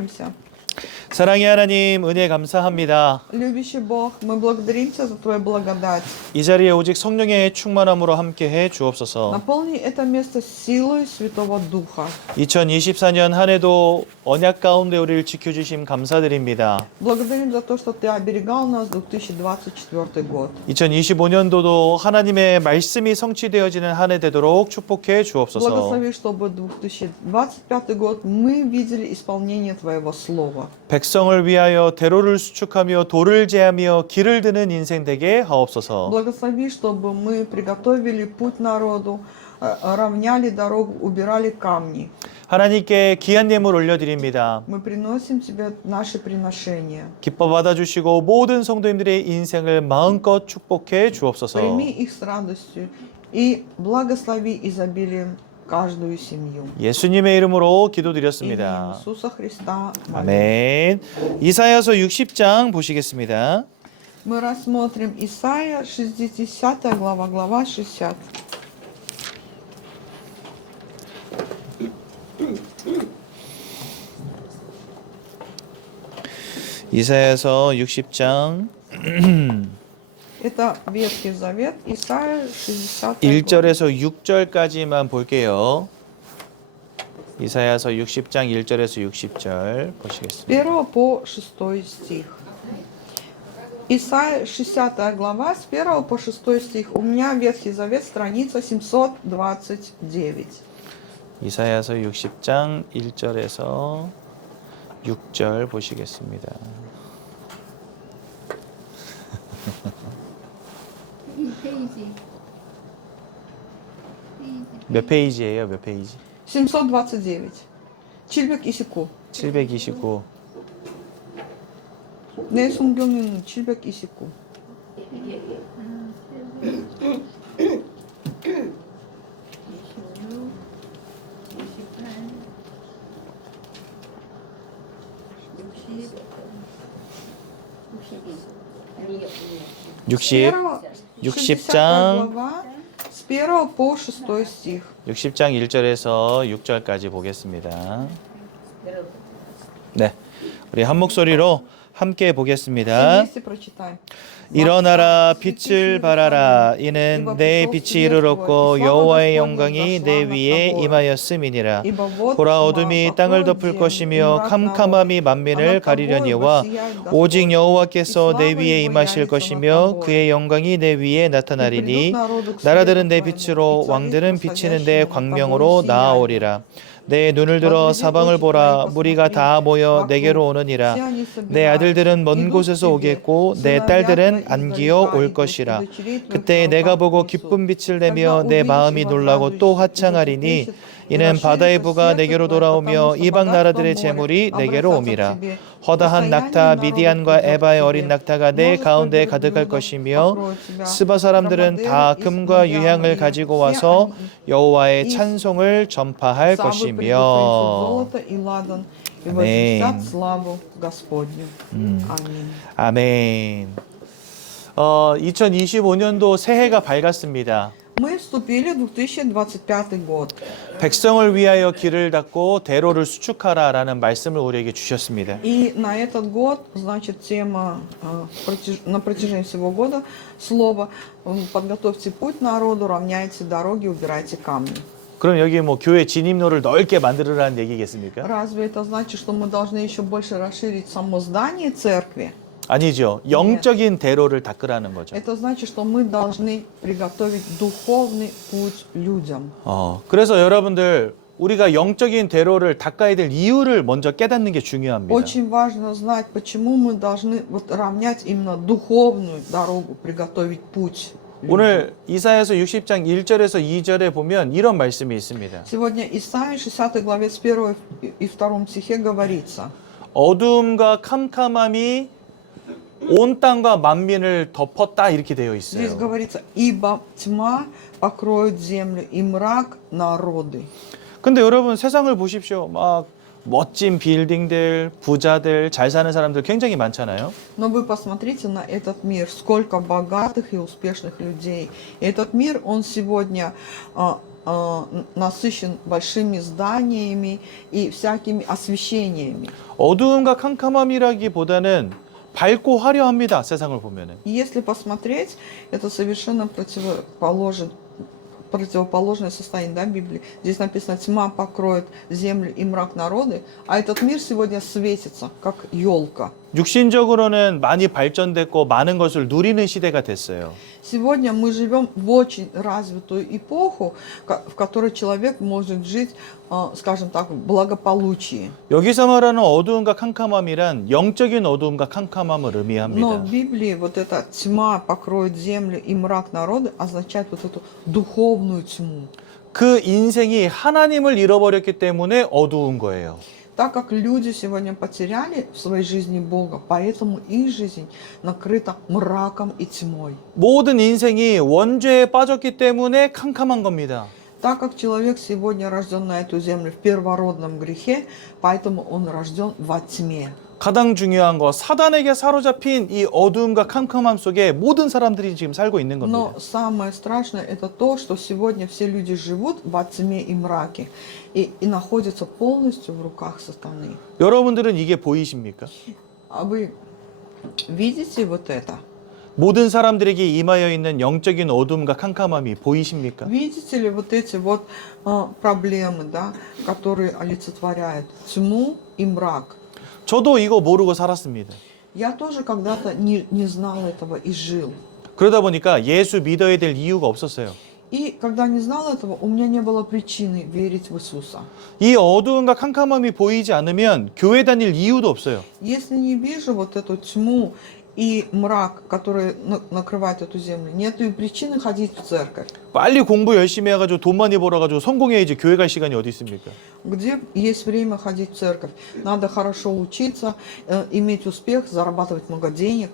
Помолимся. 사랑의 하나님, 은혜 감사합니다. Любящий Бог, мы благодарим Тебя за Твою благодать. 이 자리에 오직 성령의 충만함으로 함께해 주옵소서. Наполни это место силой Святого Духа. 2024년 한 해도 언약 가운데 우리를 지켜주심 감사드립니다. Благодарим за то, что Ты оберегал нас 2024 год. 2025년도도 하나님의 말씀이 성취되어지는 한 해 되도록 축복해 주옵소서. Благослови, чтобы 2025 год мы видели исполнение Твоего Слова. 백성을 위하여 대로를 수축하며 돌을 제하며 길을 드는 인생 되게 하옵소서. Благослови, чтобы мы приготовили путь народу, равняли дорогу, убирали камни. 하나님께 귀한 예물 올려드립니다. Мы приносим Тебе наши приношения. 기뻐 받아주시고 모든 성도님들의 인생을 마음껏 축복해 주옵소서. Прими их с радостью и благослови изобилием каждую семью. 예수님의 이름으로 Именем 기도드렸습니다. Иисуса Христа. Аминь. 아멘. 이사야서 60장 보시겠습니다. Мы рассмотрим Исайя, 60 глава 60. 이사야서 60장 Это Ветхий Завет, Исайя, 60 глава. 1절에서 6절까지만 볼게요. 이사야서 60장 1절에서 60절 보시겠습니다. 1 по 6 стих. Исайя, 60 глава, с 1 по 6 стих. У меня Ветхий Завет, страница 729. 이사야서 60장 1절에서 6절 보시겠습니다. 몇 페이지예요? 몇 페이지? 729. 729. 729. 내 성경에는 729. 육십 60장 глава, с 1 по 6 стих. 60장 1절에서 6절까지 보겠습니다. 네, 우리 한 목소리로 함께 보겠습니다. Вместе прочитаем. 일어나라 빛을 발하라 이는 내 빛이 이르렀고 여호와의 영광이 내 위에 임하였음이니라. 보라 어둠이 땅을 덮을 것이며 캄캄함이 만민을 가리려니와 오직 여호와께서 내 위에 임하실 것이며 그의 영광이 내 위에 나타나리니 나라들은 내 빛으로 왕들은 비치는 내 광명으로 나아오리라. 내 눈을 들어 사방을 보라 무리가 다 모여 내게로 오느니라. 내 아들들은 먼 곳에서 오겠고 내 딸들은 안기어 올 것이라. 그때 내가 보고 기쁜 빛을 내며 내 마음이 놀라고 또 화창하리니 이는 바다의 부가 내게로 돌아오며 이방 나라들의 재물이 내게로 옴이라. 허다한 낙타 미디안과 에바의 어린 낙타가 내 가운데 가득할 것이며 스바 사람들은 다 금과 유향을 가지고 와서 여호와의 찬송을 전파할 것이며. 아멘. 아멘. 2025년도 새해가 밝았습니다. Мы вступили в 2025 год. 백성을 위하여 길을 닫고 대로를 수축하라라는 말씀을 우리에게 주셨습니다. И на этот год, значит, тема на протяжении всего года слово «Подготовьте путь народу, равняйте дороги, убирайте камни». 그럼 여기 뭐 교회 진입로를 넓게 만들으라는 얘기겠습니까? Разве это значит, что мы должны еще больше расширить само здание церкви? 아니죠. 영적인 대로를 닦으라는 거죠. Это значит, что мы должны приготовить духовный путь людям. 그래서 여러분들 우리가 영적인 대로를 닦아야 될 이유를 먼저 깨닫는 게 중요합니다. Очень важно знать, почему мы должны равнять именно духовную дорогу, приготовить путь. 오늘 이사야서 60장 1절에서 2절에 보면 이런 말씀이 있습니다. Сегодня Исайя 60 главе с 1 и 2 стихе говорится: 어둠과 캄캄함이 온 땅과 만민을 덮었다 이렇게 되어 Здесь 있어요. говорится: ибо тьма покроет землю и мрак народы. 근데 여러분 세상을 보십시오. 막 멋진 빌딩들, 부자들, 잘 사는 사람들 굉장히 많잖아요. Но вы посмотрите на этот мир, сколько богатых и успешных людей. И этот мир, он сегодня насыщен большими зданиями и всякими освещениями. 어두움과 캄캄함이라기보다는 밝고 화려합니다. 세상을 보면은. И если посмотреть, это совершенно противоположное состояние, да, Библии. Здесь написано: тьма покроет землю и мрак народы, а этот мир сегодня светится, как елка. 육신적으로는 많이 발전됐고 많은 것을 누리는 시대가 됐어요. Сегодня мы живем в очень развитую эпоху, в которой человек может жить, скажем так, в благополучии. 여기서 말하는 어두움과 캄캄함이란 영적인 어두움과 캄캄함을 Но 의미합니다. в Библии вот эта тьма покроет землю и мрак народы означает вот эту духовную тьму. 그 인생이 하나님을 잃어버렸기 때문에 어두운 거예요. Так как люди сегодня потеряли в своей жизни Бога, поэтому их жизнь накрыта мраком и тьмой. 모든 인생이 원죄에 빠졌기 때문에 캄캄한 겁니다. Так как человек сегодня рожден на эту землю в первородном грехе, поэтому он рожден во тьме. 가장 중요한 거, 사단에게 사로잡힌 이 어두움과 캄캄함 속에 모든 사람들이 지금 살고 있는 겁니다. Но самое страшное это то, что сегодня все люди живут во тьме и мраке и находятся полностью в руках сатаны. 여러분들은 이게 보이십니까? А вы видите вот это? 모든 사람들에게 임하여 있는 영적인 어둠과 캄캄함이 보이십니까? Видите ли вот эти вот проблемы, да, которые олицетворяют тьму и мрак? 저도 이거 모르고 살았습니다. Я тоже когда-то не знал этого и жил. 그러다 보니까 예수 믿어야 될 이유가 없었어요. И когда не знал этого, у меня не было причины верить в Иисуса. 이 어두움과 캄캄함이 보이지 않으면 교회 다닐 이유도 없어요. Если не вижу вот эту тьму и мрак, который накрывает эту землю, нет и причины ходить в церковь. 빨리 공부 열심히 해가지고 돈 많이 벌어가지고 성공해야지 교회 갈 시간이 어디 있습니까? Где есть время ходить в церковь? Надо хорошо учиться, иметь успех, зарабатывать много денег.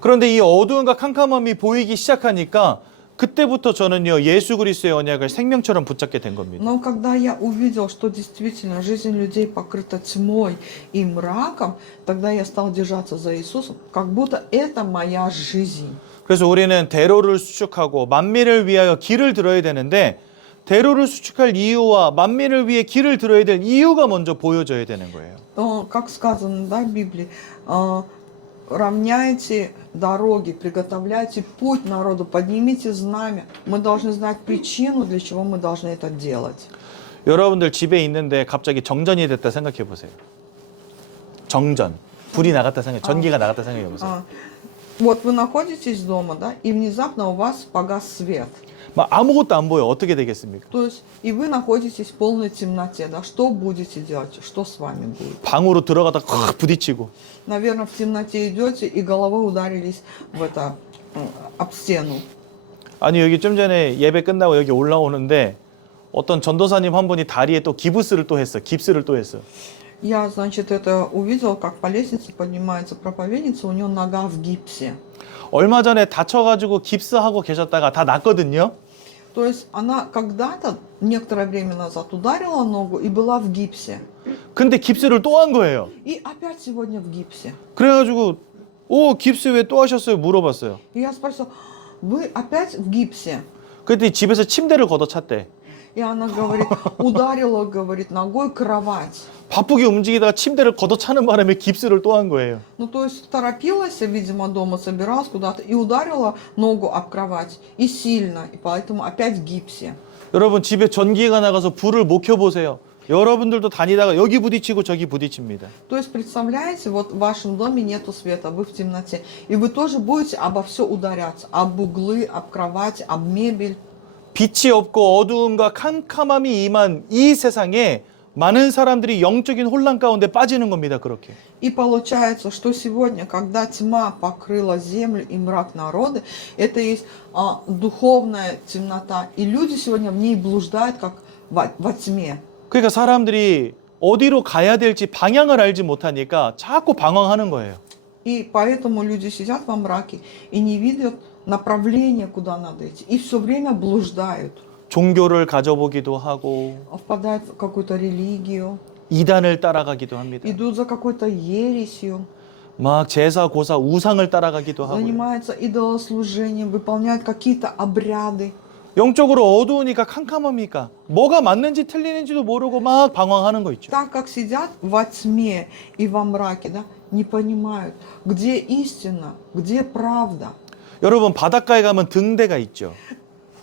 그런데 이 어두움과 캄캄함이 보이기 시작하니까 그때부터 저는요 예수 그리스도의 언약을 생명처럼 붙잡게 된 겁니다. Но когда я увидел, что действительно жизнь людей покрыта тьмой и мраком, тогда я стал держаться за Иисусом, как будто это моя жизнь. 그래서 우리는 대로를 수축하고 만민을 위하여 길을 들어야 되는데 대로를 수축할 이유와 만민을 위해 길을 들어야 될 이유가 먼저 보여져야 되는 거예요. Как сказано, да, в Библии, равняйте дороги, приготовляйте путь народу, поднимите знамя. Мы должны знать причину, для чего мы должны это делать. 여러분들 집에 있는데 갑자기 정전이 됐다 생각해 보세요. 정전. 불이 나갔다 생각해. 전기가 나갔다 생각해 보세요. Вот вы находитесь дома, да, и внезапно у вас погас свет. 막 아무것도 안 보여. 어떻게 되겠습니까? То есть и вы находитесь в полной темноте, да, что будете делать, что с вами будет? 방으로 들어가다 콱 부딪히고. Наверное, в темноте идете и головой ударились об стену. 아니 여기 좀 전에 예배 끝나고 여기 올라오는데 어떤 전도사님 한 분이 다리에 또 기부스를 또 했어. 깁스를 또 했어. Я, значит, это увидел, как по лестнице поднимается проповедница, у нее нога в гипсе. 얼마 전에 다쳐가지고 깁스하고 계셨다가 다 낫거든요. То есть она когда-то, некоторое время назад, ударила ногу и была в гипсе. 근데 깁스를 또 한 거예요. И опять сегодня в гипсе. 그래가지고 깁스 왜 또 하셨어요? 물어봤어요. И я спросила: вы опять в гипсе? 그때 집에서 침대를 걷어찼대. И она говорит, ударила, говорит, ногой кровать. 바쁘게 움직이다가 침대를 걷어차는 바람에 깁스를 또 한 거예요. Ну, то есть торопилась, видимо, дома, собиралась куда-то и ударила ногу об кровать. И сильно, и поэтому опять в гипсе. 여러분 집에 전기가 나가서 불을 못 켜보세요. 여러분들도 다니다가 여기 부딪히고 저기 부딪힙니다. То есть, представляете, вот в вашем доме нету света, вы в темноте. И вы тоже будете обо все ударяться. Об углы, об кровать, об мебель. 빛이 없고 어두움과 캄캄함이 임한 이 세상에 많은 사람들이 영적인 혼란 가운데 빠지는 겁니다. 그렇게. И получается, что сегодня, когда тьма покрыла землю и мрак народы, это есть духовная темнота. И люди сегодня в ней блуждают, как во тьме. 그러니까 사람들이 어디로 가야 될지 방향을 알지 못하니까 자꾸 방황하는 거예요. И поэтому люди сидят во мраке и не видят направления, куда надо идти. И все время блуждают. 종교를 가져보기도 하고 Впадают в какую-то религию. 이단을 따라가기도 합니다. Идут за какой-то ересью. 막 제사, 고사, 우상을 따라가기도 하고 Занимаются идолослужением, выполняют какие-то обряды. 영적으로 어두우니까 캄캄합니까? 뭐가 맞는지 틀리는지도 모르고 막 방황하는 거 있죠. Так как сидят во тьме и во мраке, да, не понимают, где истина, где правда. 여러분 바닷가에 가면 등대가 있죠.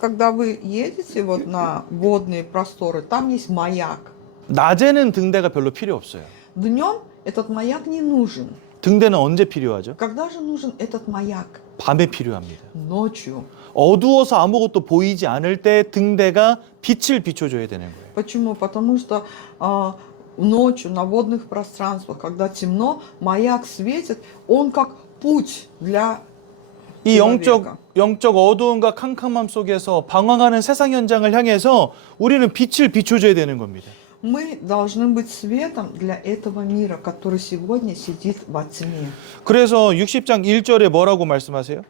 Когда вы едете вот на водные просторы, там есть маяк. 낮에는 등대가 별로 필요 없어요. Днем этот маяк не нужен. 등대는 언제 필요하죠? Когда же нужен этот маяк? 밤에 필요합니다. Ночью. 어두워서 아무것도 보이지 않을 때 등대가 빛을 비춰줘야 되는 거예요. Почему? Потому что ночью на водных пространствах, когда темно, маяк светит, он как путь для 이 человека. 영적 어두움과 캄캄함 속에서 방황하는 세상 현장을 향해서 우리는 빛을 비춰줘야 되는 겁니다. Мы должны быть светом для этого мира, который сегодня сидит во тьме. 그래서 60장 1절에 뭐라고 말씀하세요?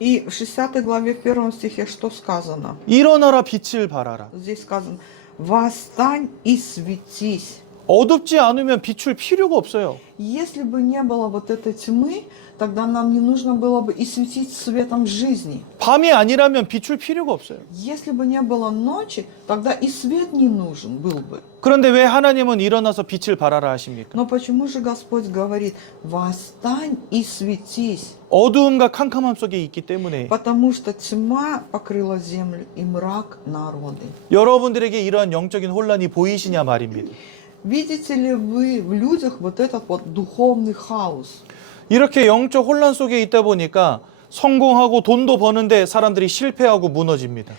И в 60 главе в 1 стихе что сказано? 일어나라 빛을 발하라. Здесь сказано: «Восстань и светись». 어둡지 않으면 비출 필요가 없어요. Если бы не было вот этой тьмы, тогда нам не нужно было бы и светить светом жизни. 밤이 아니라면 비출 필요가 없어요. Если бы не было ночи, тогда и свет не нужен был бы. 그런데 왜 하나님은 일어나서 빛을 발하라 하십니까? Но почему же Господь говорит: «Восстань и светись»? 어두움과 캄캄함 속에 있기 때문에 Потому что тьма покрыла землю и мрак народы. 여러분들에게 이러한 영적인 혼란이 보이시냐 말입니다. Видите ли вы в людях вот этот вот духовный хаос? 이렇게 영적 혼란 속에 있다 보니까 성공하고 돈도 버는데 사람들이 실패하고 무너집니다.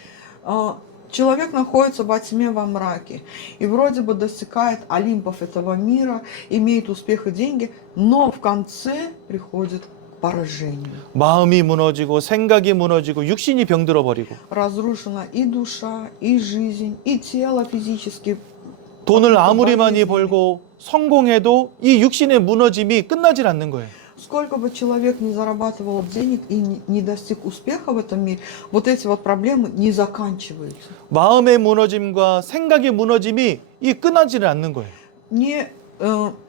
Человек находится во тьме, во мраке, и вроде бы достигает олимпов этого мира, имеет успех и деньги, но в конце приходит к поражению. 마음이 무너지고 생각이 무너지고 육신이 병들어 버리고 Разрушена и душа, и жизнь, и тело физически. 돈을 아무리 많이 벌고 성공해도 이 육신의 무너짐이 끝나질 않는 거예요. Сколько бы человек не зарабатывал денег и не достиг успеха в этом мире, вот эти вот проблемы не заканчиваются. 마음의 무너짐과 생각의 무너짐이 이 끝나지를 않는 거예요. Не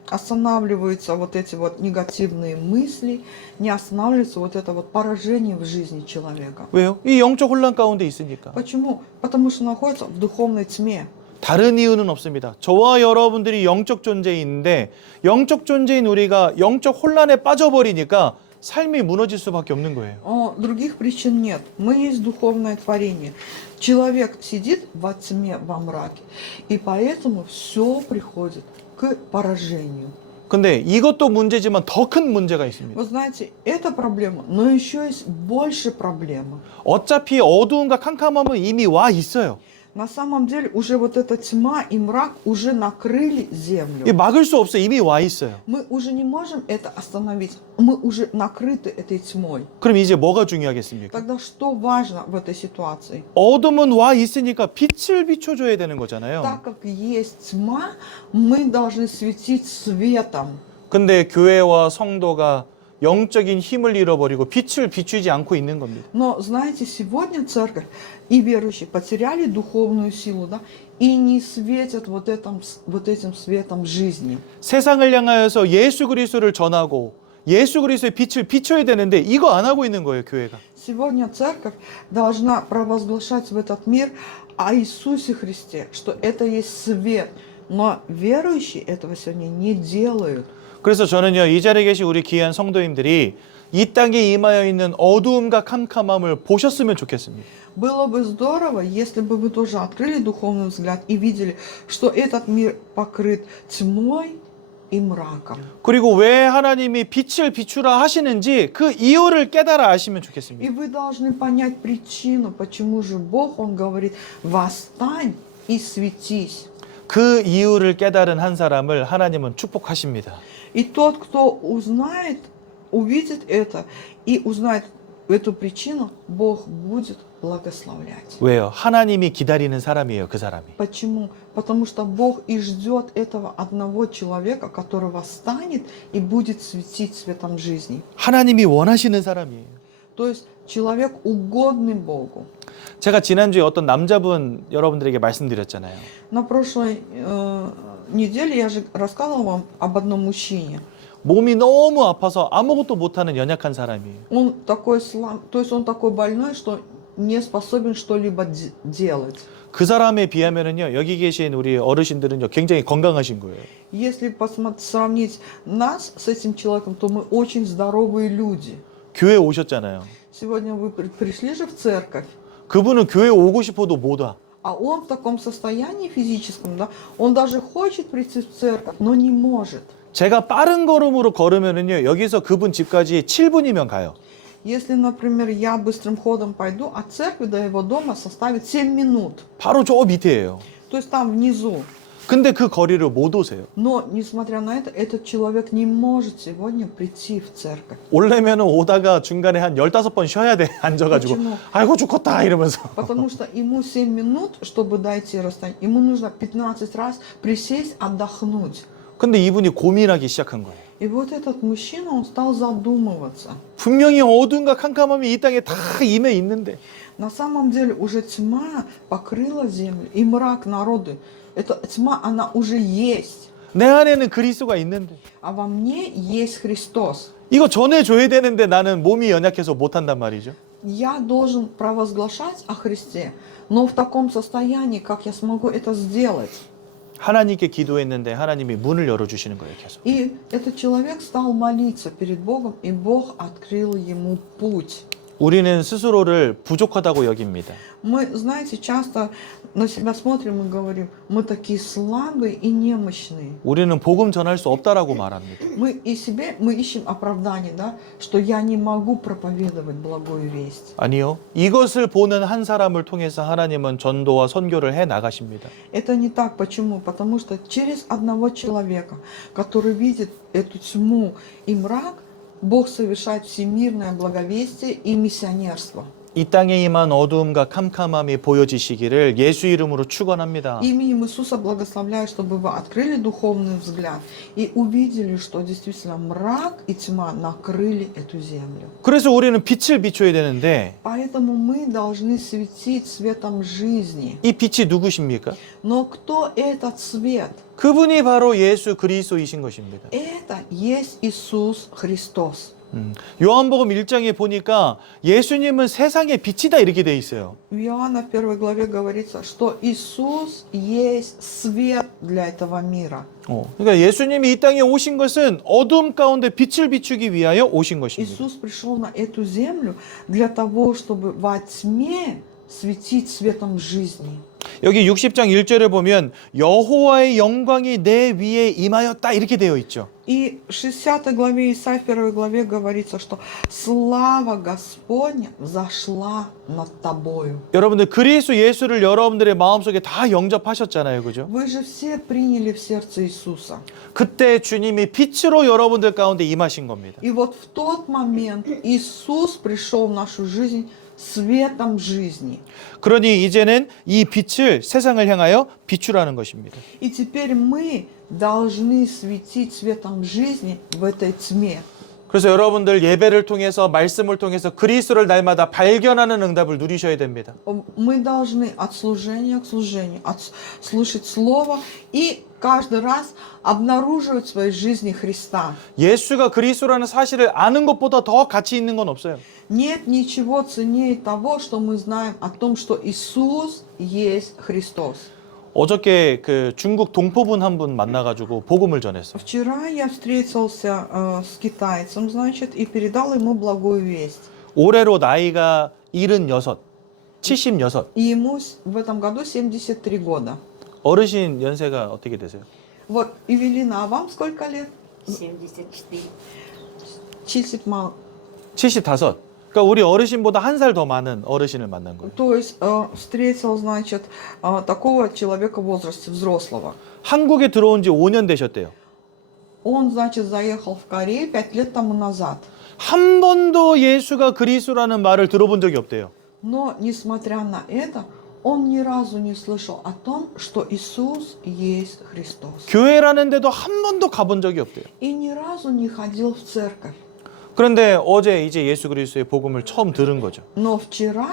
останавливаются вот эти вот негативные мысли, не останавливается вот это вот поражение в жизни человека. 왜요? 이 영적 혼란 가운데 있으니까. Почему? Потому что находится в духовной тьме. 다른 이유는 없습니다. 저와 여러분들이 영적 존재인데 영적 존재인 우리가 영적 혼란에 빠져버리니까 삶이 무너질 수밖에 없는 거예요. Других причин нет. Мы есть духовное творение. Человек сидит во тьме, во мраке, и поэтому все приходит к поражению. 근데 이것도 문제지만 더 큰 문제가 있습니다. Вы знаете, это проблема, но еще есть больше проблема. 어차피 어두움과 캄캄함은 이미 와 있어요. На самом деле уже вот эта тьма и мрак уже накрыли землю. 막을 수 없어요. 이미 와 있어요. Мы уже не можем это остановить. Мы уже накрыты этой тьмой. 그럼 이제 뭐가 중요하겠습니까? Тогда что важно в этой ситуации? 어둠은 와 있으니까 빛을 비춰줘야 되는 거잖아요. Так как есть тьма, мы должны светить светом. 근데 교회와 성도가 영적인 힘을 잃어버리고 빛을 비추지 않고 있는 겁니다. Но знаете, сегодня церковь и верующие потеряли духовную силу, да, и не светят вот этим светом жизни. 세상을 향하여서 예수 그리스도를 전하고 예수 그리스도의 빛을 비춰야 되는데 이거 안 하고 있는 거예요, 교회가. Сегодня церковь должна провозглашать в этот мир о Иисусе Христе, что это есть свет. Но верующие этого сегодня не делают. 그래서 저는요, 이 자리에 계신 우리 귀한 성도님들이 이 땅에 임하여 있는 어두움과 캄캄함을 보셨으면 좋겠습니다. Было бы здорово, если бы вы тоже открыли духовный взгляд и видели, что этот мир покрыт тьмой и мраком. 그리고 왜 하나님이 빛을 비추라 하시는지 그 이유를 깨달아 아시면 좋겠습니다. И вы должны понять причину, почему же Бог, Он говорит: «Восстань и светись». 그 이유를 깨달은 한 사람을 하나님은 축복하십니다. И тот, кто узнает, увидит это и узнает эту причину, Бог будет благословлять. 왜요? 하나님이 기다리는 사람이에요, 그 사람이. Почему? Потому что Бог и ждет этого одного человека, который восстанет и будет светить светом жизни. 하나님이 원하시는 사람이에요. То есть человек угодный Богу. 제가 지난주에 어떤 남자분 여러분들에게 말씀드렸잖아요. На прошлой неделе я же рассказывала вам об одном мужчине. 몸이 너무 아파서 아무것도 못하는 연약한 사람이에요. Он такой то есть он такой больной, что не способен что-либо делать. 그 사람에 비하면은요, 여기 계신 우리 어르신들은요, 굉장히 건강하신 거예요. Если сравнить нас с этим человеком, то мы очень здоровые люди. 교회 오셨잖아요. Сегодня вы пришли же в церковь, 그분은 교회 오고 싶어도 못 와. а он в таком состоянии физическом, да, он даже хочет прийти в церковь, но не может. 제가 빠른 걸음으로 걸으면은요, 여기서 그분 집까지 7분이면 가요. Если, например, я быстрым ходом пойду, от церкви до его дома составит 7 минут. 바로 저 밑에예요. То есть там внизу. 근데 그 거리를 못 오세요. Но, несмотря на это, этот человек не может сегодня прийти в церковь. 오려면은 오다가 중간에 한 15번 쉬어야 돼. 앉아가지고. почему? 아이고 죽겠다 이러면서. Потому что ему 7 минут, чтобы дойти расстояние, ему нужно 15 раз присесть, отдохнуть. 근데 이분이 고민하기 시작한 거예요. И вот этот мужчина, он стал задумываться. 분명히 어둠과 캄캄함이 이 땅에 다 임해 있는데 На самом деле уже тьма покрыла землю, и мрак народы. Эта тьма, она уже есть. 내 안에는 그리스도가 있는데 А во мне есть Христос. 이거 전해줘야 되는데 나는 몸이 연약해서 못한단 말이죠. Я должен провозглашать о Христе, но в таком состоянии, как я смогу это сделать? 하나님께 기도했는데 하나님이 문을 열어주시는 거예요, 계속. И этот человек стал молиться перед Богом, и Бог открыл ему путь. 우리는 스스로를 부족하다고 여깁니다. Мы, знаете, часто на себя смотрим и говорим, мы такие слабые и немощные. 우리는 복음 전할 수 없다라고 말합니다. Мы ищем оправдание, да, что я не могу проповедовать благую весть. 아니요. 이것을 보는 한 사람을 통해서 하나님은 전도와 선교를 해 나가십니다. Это не так. Почему? Потому что через одного человека, который видит эту тьму и мрак, Бог совершает всемирное благовестие и миссионерство. 이 땅에 임한 어두움과 캄캄함이 보여지시기를 예수 이름으로 축원합니다. Именем Иисуса благословляю, чтобы вы открыли духовный взгляд и увидели, что действительно мрак и тьма накрыли эту землю. 그래서 우리는 빛을 비춰야 되는데 Поэтому мы должны светить светом жизни. 이 빛이 누구십니까? Но кто этот свет? 그분이 바로 예수 그리스도이신 것입니다. Это есть Иисус Христос. 요한복음 1장에 보니까 예수님은 세상의 빛이다 이렇게 돼 있어요. В Иоанна в 1 главе говорится, что Иисус есть свет для этого мира. 그러니까 예수님이 이 땅에 오신 것은 어둠 가운데 빛을 비추기 위하여 오신 것입니다. Иисус пришел на эту землю для того, чтобы во тьме светить светом жизни. 여기 60장 1절에 보면 여호와의 영광이 내 위에 임하였다 이렇게 되어 있죠. И в 60 главе Исаии, в 1 главе говорится, что слава Господня взошла над тобою. 여러분들 그리스도 예수를 여러분들의 마음속에 다 영접하셨잖아요. 그죠? Вы же все приняли в сердце Иисуса. 그때 주님이 빛으로 여러분들 가운데 임하신 겁니다. И вот в тот момент Иисус пришел в нашу жизнь светом жизни. 그러니 이제는 이 빛을 세상을 향하여 비추라는 것입니다. И теперь мы должны светить светом жизни в этой тьме. 그래서 여러분들 예배를 통해서 말씀을 통해서 그리스도를 날마다 발견하는 응답을 누리셔야 됩니다. Мы должны от служения к служению слушать Слово и каждый раз обнаруживать в своей жизни Христа. 예수가 그리스도라는 사실을 아는 것보다 더 가치 있는 건 없어요. Нет ничего ценнее того, что мы знаем о том, что Иисус есть Христос. 어저께 그 중국 동포분 한 분 만나가지고 복음을 전했어요. Вчера я встретился с китайцем, значит, и передал ему благую весть. 올해로 나이가 76, 76. И ему в этом году 73 года. 어르신 연세가 어떻게 되세요? Вот, Эвелина, а вам сколько лет? 74. 75. 75. 그러니까 우리 어르신보다 한 살 더 많은 어르신을 만난 거예요. То есть встретил, значит, такого человека в возрасте взрослого. 한국에 들어온 지 5년 되셨대요. Он, значит, заехал в Корею 5 лет тому назад. 한 번도 예수가 그리스도라는 말을 들어본 적이 없대요. Но, несмотря на это, он ни разу не слышал о том, что Иисус есть Христос. 교회라는 데도 한 번도 가본 적이 없대요. И ни разу не ходил в церковь. 그런데 어제 이제 예수 그리스도의 복음을 처음 들은 거죠. Но вчера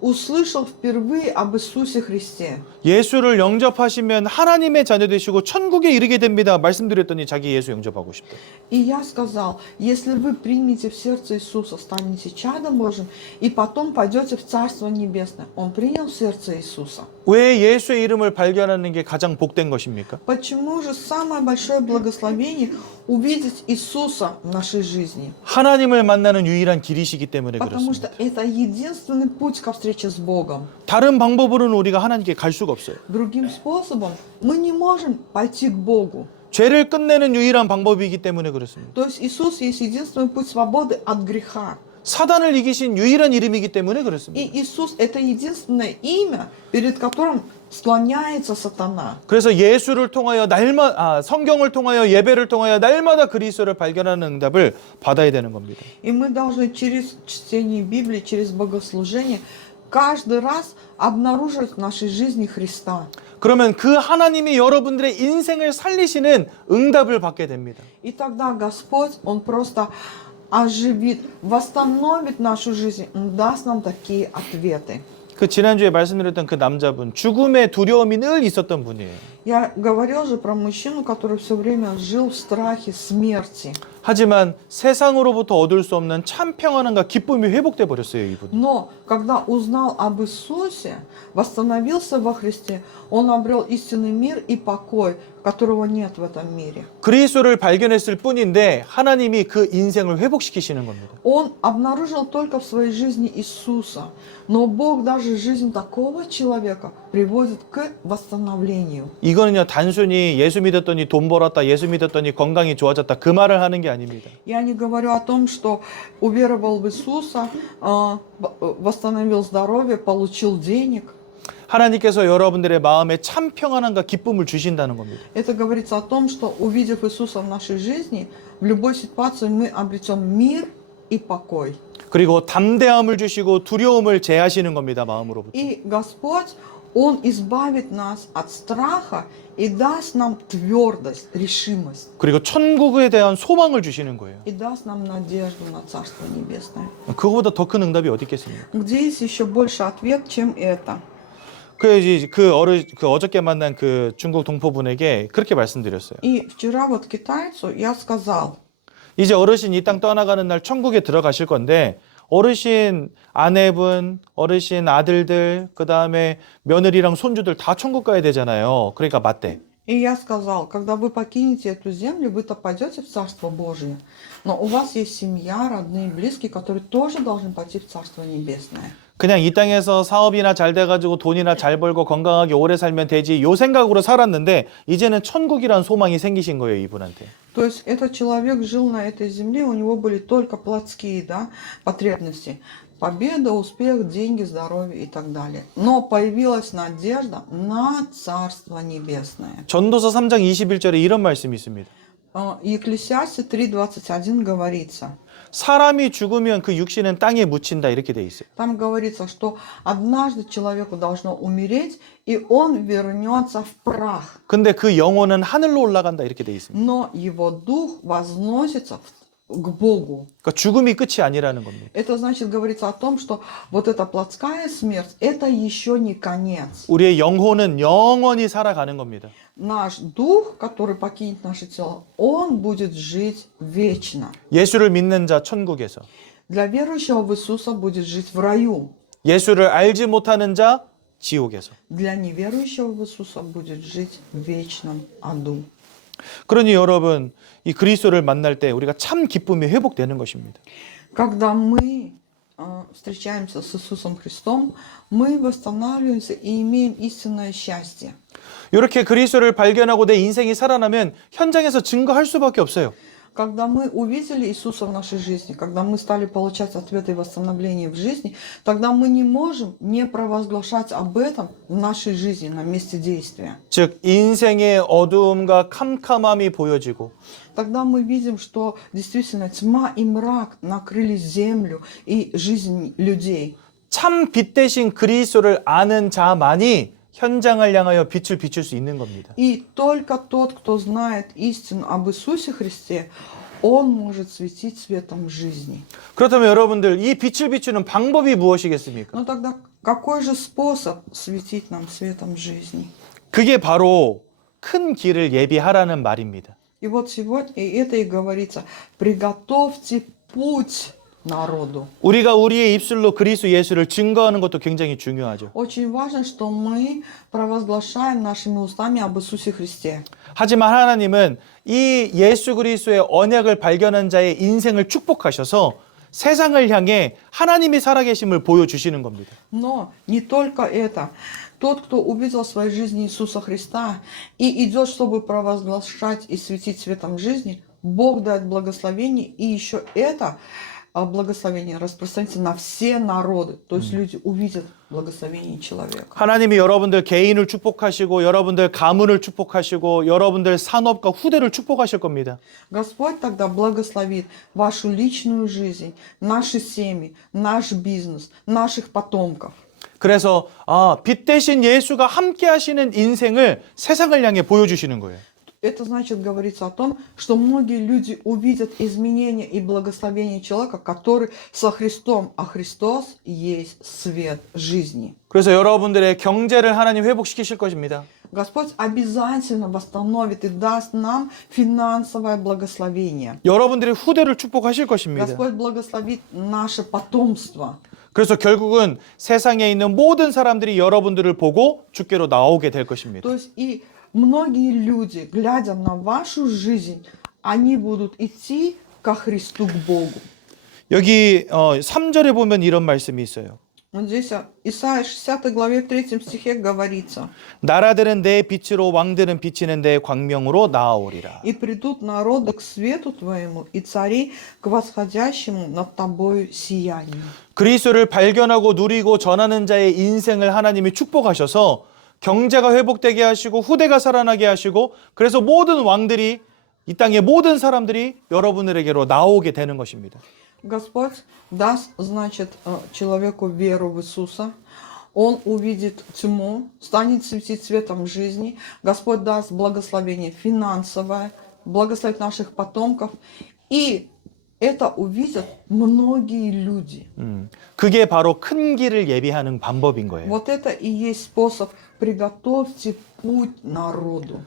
услышал впервые об Иисусе Христе. 예수를 영접하시면 하나님의 자녀 되시고 천국에 이르게 됩니다. 말씀드렸더니 자기 예수 영접하고 싶다. И я сказал, если вы примете в сердце Иисуса, станете чадом Божьим, и потом пойдете в Царство Небесное. Он принял в сердце Иисуса. 왜 예수의 이름을 발견하는 게 가장 복된 것입니까? Почему же самое большое благословение увидеть Иисуса в нашей жизни? 하나님을 만나는 유일한 길이시기 때문에 Потому что 그렇습니다. это единственный путь ко встрече с Богом. 다른 방법으로는 우리가 하나님께 갈 수가 없어요. Другим способом мы не можем пойти к Богу. 죄를 끝내는 유일한 방법이기 때문에 그렇습니다. То есть Иисус есть единственный путь свободы от греха. 사단을 이기신 유일한 이름이기 때문에 И 그렇습니다. Иисус – это единственное имя, перед которым склоняется сатана. 그래서 예수를 통하여 성경을 통하여 예배를 통하여 날마다 그리스도를 발견하는 응답을 받아야 되는 겁니다. И мы должны через чтение Библии, через богослужение каждый раз обнаруживать в нашей жизни Христа. 그러면 그 하나님이 여러분들의 인생을 살리시는 응답을 받게 됩니다. И тогда Господь, Он просто оживит, восстановит нашу жизнь, Он даст нам такие ответы. 그 지난주에 말씀드렸던 그 남자분, 죽음의 두려움이 늘 있었던 분이에요. Я говорил же про мужчину, который все время жил в страхе смерти. 하지만 세상으로부터 얻을 수 없는 참 평안함과 기쁨이 회복돼 버렸어요, 이분. Но когда узнал об Иисусе, восстановился во Христе, он обрел истинный мир и покой, которого нет в этом мире. 그리스도를 발견했을 뿐인데 하나님이 그 인생을 회복시키시는 겁니다. Он обнаружил только в своей жизни Иисуса, но Бог даже жизнь такого человека приводит к восстановлению. 이거는요, 단순히 예수 믿었더니 돈 벌었다, 예수 믿었더니 건강이 좋아졌다, 그 말을 하는 게 아닙니다. Я не говорю о том, что уверовал в Иисуса, восстановил здоровье, получил денег. 하나님께서 여러분들의 마음에 참 평안함과 기쁨을 주신다는 겁니다. Это говорится о том, что увидев Иисуса в нашей жизни, в любой ситуации мы обретем мир и покой. 그리고 담대함을 주시고 두려움을 제하시는 겁니다, 마음으로부터. И Господь, Он избавит нас от страха и даст нам твердость, решимость. 그리고 천국에 대한 소망을 주시는 거예요. И даст нам надежду на Царство Небесное. 그거보다 더 큰 응답이 어디 있겠습니까? Где есть еще больше ответ, чем это? 그 어저께 만난 그 중국 동포분에게 그렇게 말씀드렸어요. И вчера вот китайцу я сказал, 이제 어르신 이 땅 떠나가는 날 천국에 들어가실 건데 어르신 아내분, 어르신 아들들, 그 다음에 며느리랑 손주들 다 천국 가야 되잖아요. 그러니까 맞대. и я сказал, когда вы покинете эту землю, вы-то пойдете в Царство Божие, но у вас есть семья, родные, близкие, которые тоже должны пойти в Царство Небесное. 그냥 이 땅에서 사업이나 잘 돼가지고 돈이나 잘 벌고 건강하게 오래 살면 되지 요 생각으로 살았는데 이제는 천국이란 소망이 생기신 거예요, 이분한테. То есть этот человек жил на этой земле, у него были только плотские, да, потребности. Победа, успех, деньги, здоровье и так далее. Но появилась надежда на Царство Небесное. 전도서 3장 21절에 이런 말씀이 있습니다. Екклесиасте 3:21 говорится. 사람이 죽으면 그 육신은 땅에 묻힌다 이렇게 돼 있어요. Там говорится, что однажды человеку должно умереть, и он вернется в прах. 근데 그 영혼은 하늘로 올라간다 이렇게 돼 있습니다. Но его дух возносится к Богу. 그러니까 죽음이 끝이 아니라는 겁니다. Это значит, говорится о том, что вот эта плотская смерть, это еще не конец. 우리의 영혼은 영원히 살아가는 겁니다. Наш дух, который покинет наше тело, он будет жить вечно. 예수를 믿는 자 천국에서, Для верующего в Иисуса будет жить в раю. 예수를 알지 못하는 자 지옥에서. Для неверующего в Иисуса будет жить в вечном аду. 그러니 여러분, 이 그리스도를 만날 때 우리가 참 기쁨이 회복되는 것입니다. Когда мы встречаемся с Иисусом Христом, мы восстанавливаемся и имеем истинное счастье. 이렇게 그리스도를 발견하고 내 인생이 살아나면 현장에서 증거할 수밖에 없어요. Когда мы увидели Иисуса в нашей жизни, когда мы стали получать ответы и восстановления в жизни, тогда мы не можем не провозглашать об этом в нашей жизни, на месте действия. 즉 인생의 어두움과 캄캄함이 보여지고 Тогда мы видим, что действительно тьма и мрак накрыли землю и жизнь людей. 참 빛 대신 그리스도를 아는 자만이 현장을 향하여 빛을 비출 수 있는 겁니다. И только тот, кто знает истину об Иисусе Христе, Он может светить светом жизни. 그렇다면 여러분들 이 빛을 비추는 방법이 무엇이겠습니까? Но тогда какой же способ светить нам светом жизни? 그게 바로 큰 길을 예비하라는 말입니다. И вот сегодня и это и говорится. Приготовьте путь народу. 우리가 우리의 입술로 그리스도 예수를 증거하는 것도 굉장히 중요하죠. Очень важно, что мы провозглашаем нашими устами об Иисусе Христе. 하지만 하나님은 이 예수 그리스도의 언약을 발견한 자의 인생을 축복하셔서 세상을 향해 하나님이 살아계심을 보여주시는 겁니다. Но не только это. Тот, кто увидел в своей жизни Иисуса Христа и идет, чтобы провозглашать и светить светом жизни, Бог дает благословение, и еще это благословение распространится на все народы. То есть люди увидят благословение человека. 하나님이 여러분들 개인을 축복하시고 여러분들 가문을 축복하시고 여러분들 산업과 후대를 축복하실 겁니다. Господь тогда благословит вашу личную жизнь, наши семьи, наш бизнес, наших потомков. 그래서 빛 대신 예수가 함께 하시는 인생을 세상을 향해 보여주시는 거예요. Это значит говорится о том, что многие люди увидят изменения и благословение человека, который со Христом, а Христос есть свет жизни. 그래서 여러분들의 경제를 하나님 회복시키실 것입니다. Господь обязательно восстановит и даст нам финансовое благословение. 여러분들의 후대를 축복하실 것입니다. Господь благословит наше потомство. 그래서 결국은 세상에 있는 모든 사람들이 여러분들을 보고 주께로 나오게 될 것입니다. То есть и многие люди, глядя на вашу жизнь, они будут идти ко Христу, к Богу. 여기 3절에 보면 이런 말씀이 있어요. Вот здесь Исайя 60 главе 3 стихе говорится. 나라들은 내 빛으로 왕들은 비치는 내 광명으로 나아오리라. И придут народы к свету твоему, и цари к восходящему над тобою сиянию. 그리스도를 발견하고 누리고 전하는 자의 인생을 하나님이 축복하셔서 경제가 회복되게 하시고 후대가 살아나게 하시고 그래서 모든 왕들이 이 땅의 모든 사람들이 여러분들에게로 나오게 되는 것입니다. Господь даст, значит, человеку веру в Иисуса. Он увидит тьму, станет светить светом жизни. Господь даст благословение финансовое, благословит наших потомков. И это увидят многие люди. 그게 바로 큰 길을 예비하는 방법인 거예요. Вот это и есть способ. Приготовьте путь народу.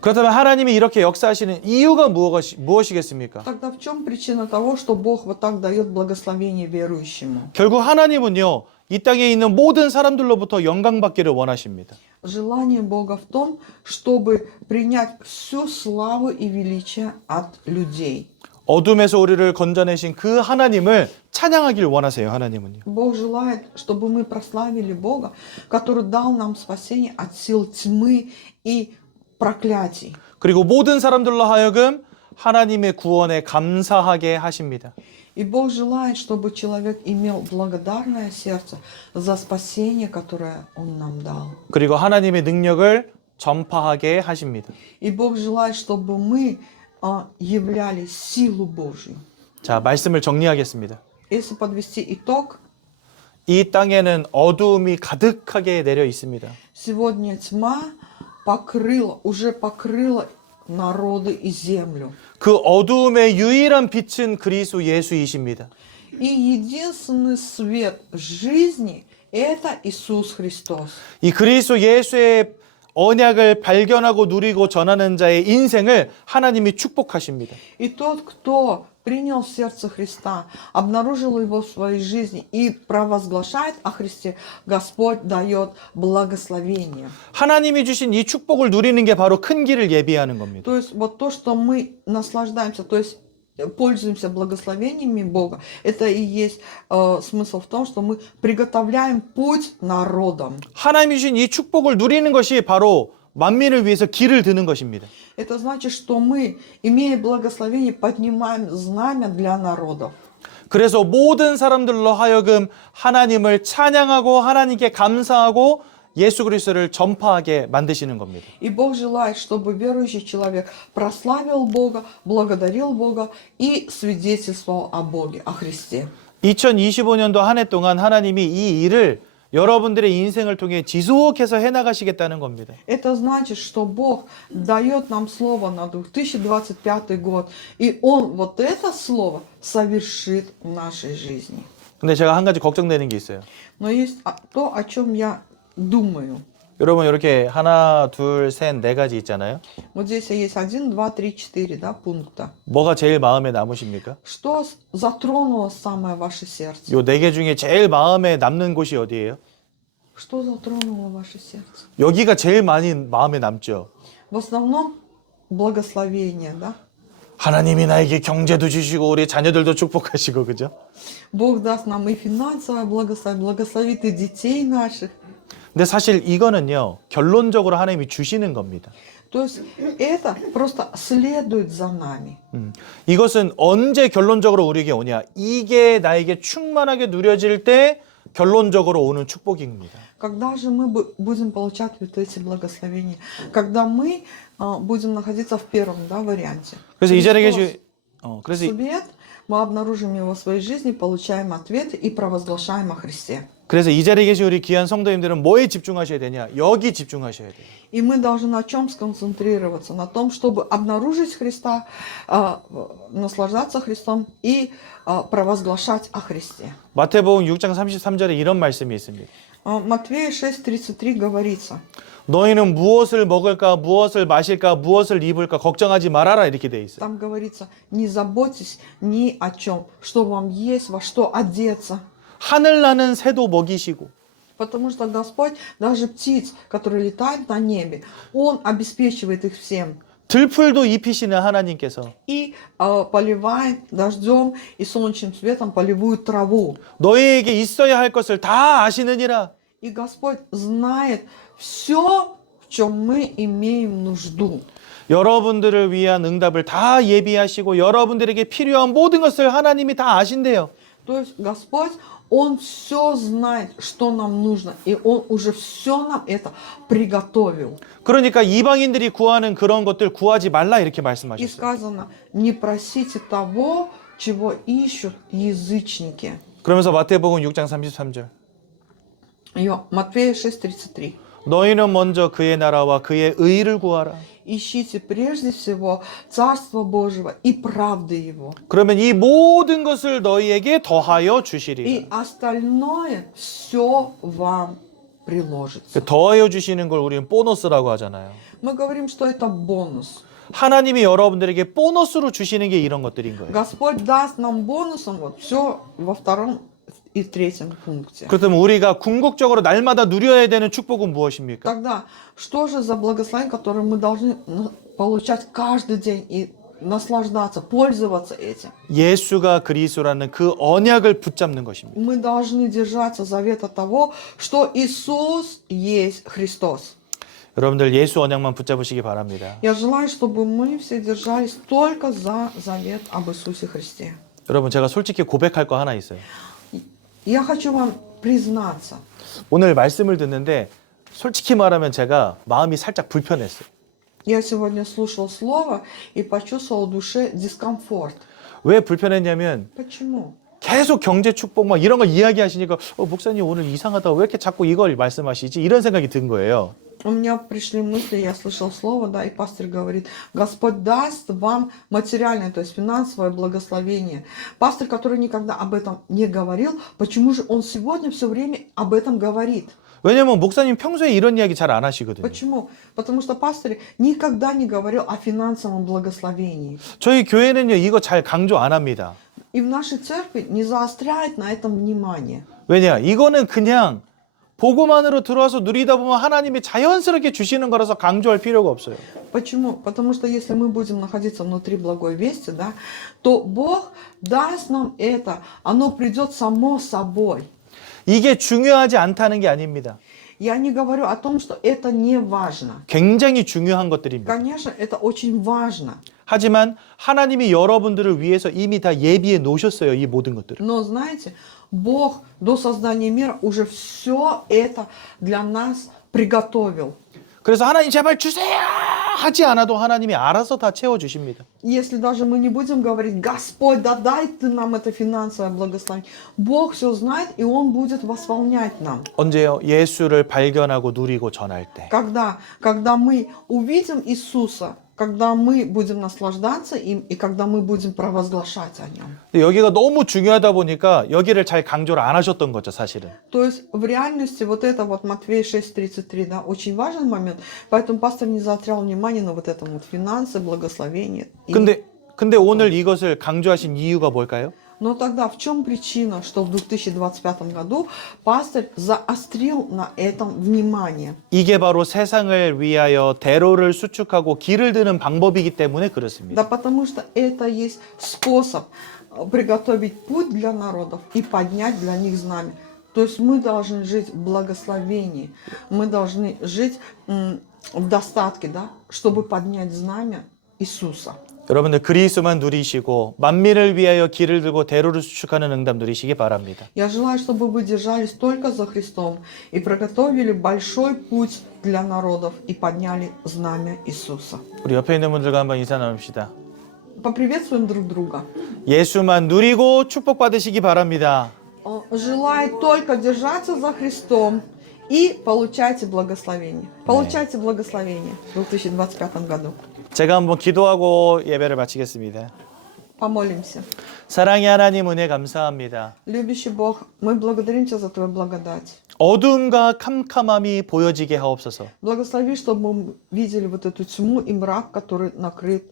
그렇다면 하나님이 이렇게 역사하시는 이유가 무엇이겠습니까? Тогда в чем причина того, что Бог вот так дает благословение верующему? 결국 하나님은요, 이 땅에 있는 모든 사람들로부터 영광받기를 원하십니다. Желание Бога в том, чтобы принять всю славу и величие от людей. 어둠에서 우리를 건져내신 그 하나님을 찬양하길 원하세요, 하나님은요. Бог желает, чтобы мы прославили Бога, который дал нам спасение от сил тьмы и проклятий. 그리고 모든 사람들로 하여금 하나님의 구원에 감사하게 하십니다. И Бог желает, чтобы человек имел благодарное сердце за спасение, которое Он нам дал. 그리고 하나님의 능력을 전파하게 하십니다. И Бог желает, чтобы мы являли силу Божью. 자, 말씀을 정리하겠습니다. Если подвести итог, 이 땅에는 어두움이 가득하게 내려 있습니다. сегодня тьма уже покрыла народы и землю. 그 어두움의 유일한 빛은 그리스도 예수이십니다. И единственный свет жизни – это Иисус Христос. 이 그리스도 예수의 언약을 발견하고 누리고 전하는 자의 인생을 하나님이 축복하십니다. И тот, кто принял в сердце Христа, обнаружил его в своей жизни и провозглашает о Христе, Господь дает благословение. 하나님이 주신 이 축복을 누리는 게 바로 큰 길을 예비하는 겁니다. То есть вот то, что мы наслаждаемся, то есть пользуемся благословениями Бога, это и есть смысл в том, что мы приготовляем путь народам. 하나님이 주신 이 축복을 누리는 것이 바로 만민을 위해서 길을 드는 것입니다. Это значит, что мы, имея благословение, поднимаем знамя для народов. 그래서 모든 사람들로 하여금 하나님을 찬양하고 하나님께 감사하고 예수 그리스도를 전파하게 만드시는 겁니다. И Бог желает, чтобы верующий человек прославил Бога, благодарил Бога и свидетельствовал о Боге, о Христе. 2025년도 한 해 동안 하나님이 이 일을 여러분들의 인생을 통해 지속해서 해나가시겠다는 겁니다. Это значит, что Бог дает нам слово на 2025 год, и Он вот это слово совершит в нашей жизни. 근데 제가 한 가지 걱정되는 게 있어요. Но есть то, о чем я думаю. 여러분 이렇게 하나, 둘, 셋, 네 가지 있잖아요. Вот здесь есть 1, 2, 3, 4, да, пункта. 뭐가 제일 마음에 남으십니까? Что затронуло самое ваше сердце? 요 네 개 중에 제일 마음에 남는 곳이 어디예요? Что затронуло ваше сердце? 여기가 제일 많이 마음에 남죠. В основном благословение, да? 하나님이 나에게 경제도 주시고 우리 자녀들도 축복하시고 그죠? Бог даст нам и финансовое благословение, благословит и детей наших. 근데 사실 이거는요. 결론적으로 하나님이 주시는 겁니다. То есть это просто следует за нами. 이것은 언제 결론적으로 우리에게 오냐? 이게 나에게 충만하게 누려질 때 결론적으로 오는 축복입니다. Когда же мы будем получать вот эти благословения? Когда мы будем находиться в первом, да, варианте. 그래서 이 자리에 Христос 그래서 свет, мы обнаружим его в своей жизни, получаем ответы и провозглашаем о Христе. 그래서 이 자리에 계신 우리 귀한 성도님들은 뭐에 집중하셔야 되냐? 여기 집중하셔야 돼요. И мы должны на чем сконцентрироваться? На том, чтобы обнаружить Христа, наслаждаться Христом и провозглашать о Христе. 마태복음 6장 33절에 이런 말씀이 있습니다. Матфея 6:33 говорится: 너희는 무엇을 먹을까, 무엇을 마실까, 무엇을 입을까 걱정하지 말아라 이렇게 돼 있어요. Там говорится: не заботьтесь ни о чем, что вам есть, во что одеться. 하늘 나는 새도 먹이시고 Потому что Господь даже птиц, которые летают на небе, Он обеспечивает их всем. 들풀도 입히시는 하나님께서 И поливает дождем и солнечным светом поливают траву. 너희에게 있어야 할 것을 다 아시느니라. И Господь знает все, в чем мы имеем нужду. 여러분들을 위한 응답을 다 예비하시고 여러분들에게 필요한 모든 것을 하나님이 다 아신대요. То есть Господь, Он все знает, что нам нужно, и Он уже все нам это приготовил. 그러니까 이방인들이 구하는 그런 것들 구하지 말라 이렇게 И 말씀하셨어요. сказано: не просите того, чего ищут язычники. 그러면서 마태복음 6장 33절. Матфея 6:33. 너희는 먼저 그의 나라와 그의 의를 구하라. Ищите прежде всего Царство Божьего и правды Его. 그러면 이 모든 것을 너희에게 더하여 И 주시리라. остальное все вам приложится. 더하여 주시는 걸 우리는 보너스라고 하잖아요. Мы говорим, что это бонус. 하나님이 여러분들에게 보너스로 주시는 게 이런 것들인 거예요. Господь даст нам бонусом вот все во втором и третьем пункте. 그렇다면 우리가 궁극적으로 날마다 누려야 되는 축복은 무엇입니까? Тогда что же за благословение, которое мы должны получать каждый день и наслаждаться, пользоваться этим? 예수가 그리스도라는 그 언약을 붙잡는 것입니다. Мы должны держаться завета того, что Иисус есть Христос. 여러분들 예수 언약만 붙잡으시기 바랍니다. Я желаю, чтобы мы все держались только за завет об Иисусе Христе. 여러분 제가 솔직히 고백할 거 하나 있어요. Я хочу вам признаться. 오늘 말씀을 듣는데 솔직히 말하면 제가 마음이 살짝 불편했어요. Я сегодня слушал слово и почувствовал в душе дискомфорт. 왜 불편했냐면 Почему? 계속 경제 축복 막 이런 거 이야기하시니까 목사님 오늘 이상하다 왜 이렇게 자꾸 이걸 말씀하시지 이런 생각이 든 거예요. У меня пришли мысли, я слышал слово, да, и пастор говорит: Господь даст вам материальное, то есть финансовое благословение. Пастор, который никогда об этом не говорил, почему же он сегодня все время об этом говорит? 왜냐면 목사님 평소에 이런 이야기 잘 안 하시거든요. Почему? Потому что пастор никогда не говорил о финансовом благословении. 저희 교회는요 이거 잘 강조 안 합니다. И в нашей церкви не заостряет на этом внимание. 왜냐? 이거는 그냥 복음만으로 들어와서 누리다 보면 하나님이 자연스럽게 주시는 거라서 강조할 필요가 없어요. Почему? Потому что если мы будем находиться внутри благой вести, да, то Бог даст нам это, оно придет само собой. 이게 중요하지 않다는 게 아닙니다. Я не говорю о том, что это не важно. 굉장히 중요한 것들입니다. Конечно, это очень важно. 하지만 하나님이 여러분들을 위해서 이미 다 예비해 놓으셨어요. 이 모든 것들을. Но знаете, Бог до создания мира уже все это для нас приготовил. 그래서 하나님 제발 주세요 하지 않아도 하나님이 알아서 다 채워주십니다. Если даже мы не будем говорить, Господь, да дай ты нам это финансовое благословение, Бог все знает, и Он будет восполнять нам. 언제요? 예수를 발견하고 누리고 전할 때. Когда мы увидим Иисуса, когда мы будем наслаждаться им, и когда мы будем провозглашать о Нем. 여기가 너무 중요하다 보니까 여기를 잘 강조를 안 하셨던 거죠, 사실은. То есть в реальности вот это вот Матфея 6:33, да, очень важный момент, поэтому пастор не заострял внимание на вот этом вот финансы, благословение. 근데 오늘 이것을 강조하신 이유가 뭘까요? Но тогда в чем причина, что в 2025 году пастор заострил на этом внимание? 이게 바로 세상을 위하여 대로를 수축하고 길을 드는 방법이기 때문에 Да 그렇습니다. потому что это есть способ приготовить путь для народов и поднять для них знамя. То есть мы должны жить в благословении, мы должны жить в достатке, да, чтобы поднять знамя Иисуса. 여러분들 그리스도만 누리시고 만민을 위하여 길을 들고 대로를 수축하는 응답 누리시기 바랍니다. Я желаю, чтобы вы держались только за Христом и приготовили большой путь для народов и подняли знамя Иисуса. 우리 옆에 있는 분들과 한번 인사 나눕시다. Поприветствуем друг друга. 예수만 누리고 축복받으시기 바랍니다. Желаю только держаться за Христом и получайте благословение. Получайте благословение в 2025 году. 제가 한번 기도하고 예배를 마치겠습니다. Помолимся. 사랑의 하나님 은혜 감사합니다. Любящий Бог, мы благодарим Тебя за Твою благодать. 어둠과 캄캄함이 보여지게 하옵소서. Благослови, чтобы мы видели вот эту тьму и мрак, который накрыт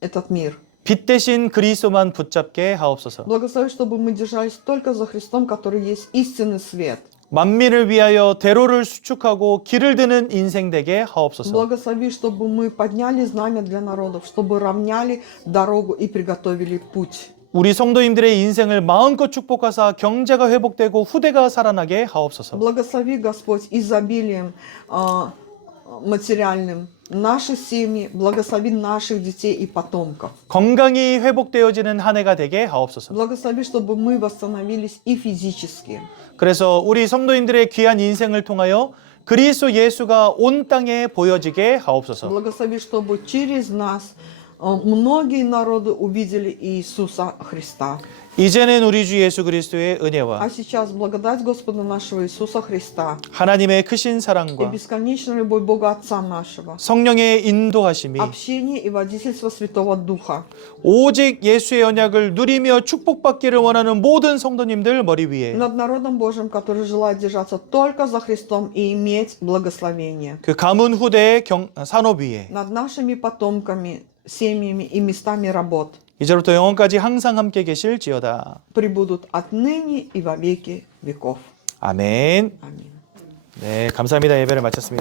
этот мир. 빛 대신 그리스도만 붙잡게 하옵소서. Благослови, чтобы мы держались только за Христом, который есть истинный свет. 만민을 위하여 대로를 수축하고 길을 드는 인생 되게 하옵소서. Благослови, чтобы мы подняли знамя для народов, чтобы равняли дорогу и приготовили путь. 우리 성도님들의 인생을 마음껏 축복하사 경제가 회복되고 후대가 살아나게 하옵소서. Благослови, Господь, изобилием материальным наши семьи, благослови наших детей и потомков. 건강이 회복되어지는 한 해가 되게 하옵소서. Благослови, чтобы мы восстановились и физически. 그래서 우리 성도님들의 귀한 인생을 통하여 그리스도 예수가 온 땅에 보여지게 하옵소서. Благослови, чтобы через нас многие народы увидели Иисуса Христа. 이제는 우리 주 예수 그리스도의 은혜와 А сейчас благодать Господа нашего Иисуса Христа 하나님의 크신 и 사랑과 бесконечная любовь Бога Отца нашего, 성령의 인도하심이 общение и водительство Святого Духа, 오직 예수의 언약을 누리며 축복받기를 원하는 모든 성도님들 머리 위에 над народом Божьим, который желает держаться только за Христом и иметь благословение, 그 가문 후대의 산업 위에 над нашими потомками, семьями и местами работ, 이제부터 영원까지 항상 함께 계실지어다. пребудут отныне и во веки веков. 아멘. Аминь. 네, 감사합니다. 예배를 마쳤습니다.